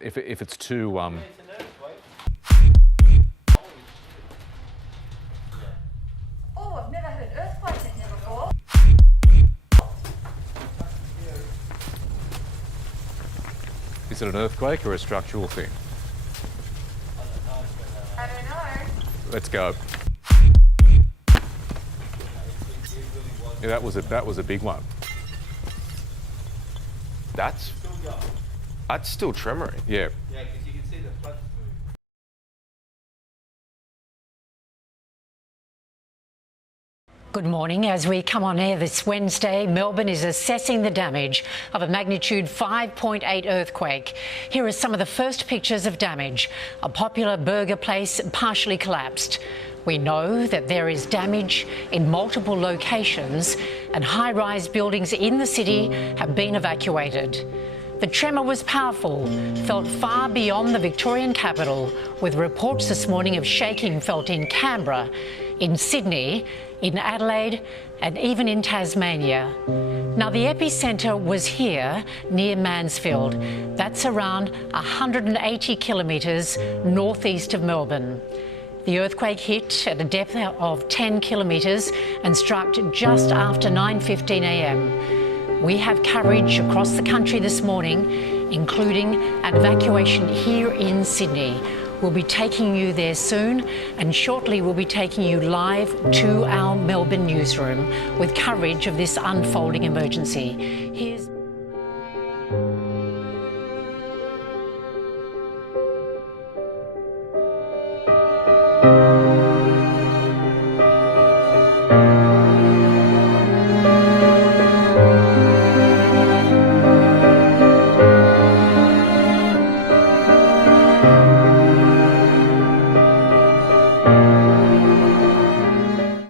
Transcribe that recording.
if it's too. It's an earthquake. Oh, I've never had an earthquake in here before. Is it an earthquake or a structural thing? I don't know. Let's go. Yeah, that was a big one. That's still tremoring. Yeah. Yeah, because you can see the floods move. Good morning. As we come on air this Wednesday, Melbourne is assessing the damage of a magnitude 5.8 earthquake. Here are some of the first pictures of damage. A popular burger place partially collapsed. We know that there is damage in multiple locations and high-rise buildings in the city have been evacuated. The tremor was powerful, felt far beyond the Victorian capital, with reports this morning of shaking felt in Canberra, in Sydney, in Adelaide and even in Tasmania. Now, the epicentre was here near Mansfield. That's around 180 kilometres northeast of Melbourne. The earthquake hit at a depth of 10 kilometres and struck just after 9:15 a.m. We have coverage across the country this morning, including an evacuation here in Sydney. We'll be taking you there soon, and shortly we'll be taking you live to our Melbourne newsroom with coverage of this unfolding emergency. Here